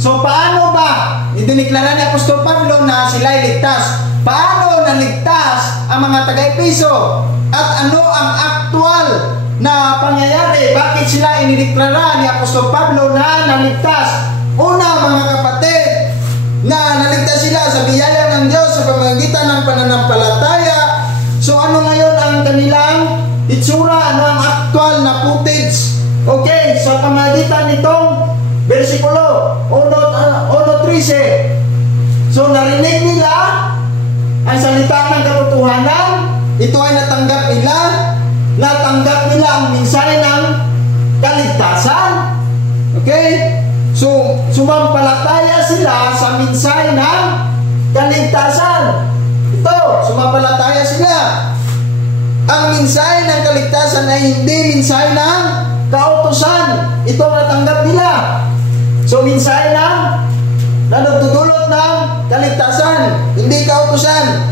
So paano ba idiniklara ni Apostol Pablo na sila ay ligtas? Paano naligtas ang mga taga-Efeso? At ano ang aktual na pangyayari? Bakit sila inideklara ni Apostol Pablo na naligtas? Una, mga kapatid, na naligtas sila sa biyaya ng Diyos sa pamamagitan ng pananampalataya. So ano ngayon ang kanilang itsura? Ano ang aktual na footage? Okay, sa pamamagitan nitong versikulo 1:13. So narinig nila ang salita ng katotohanan. Ito ay natanggap nila ang mensahe ng kaligtasan. Okay? So sumampalataya sila sa mensahe ng kaligtasan. Ito, sumampalataya sila. Ang mensahe ng kaligtasan ay hindi mensahe ng kautusan. Ito ang natanggap nila. So mensahe ng na nagdudulot ng kaligtasan, hindi kautusan.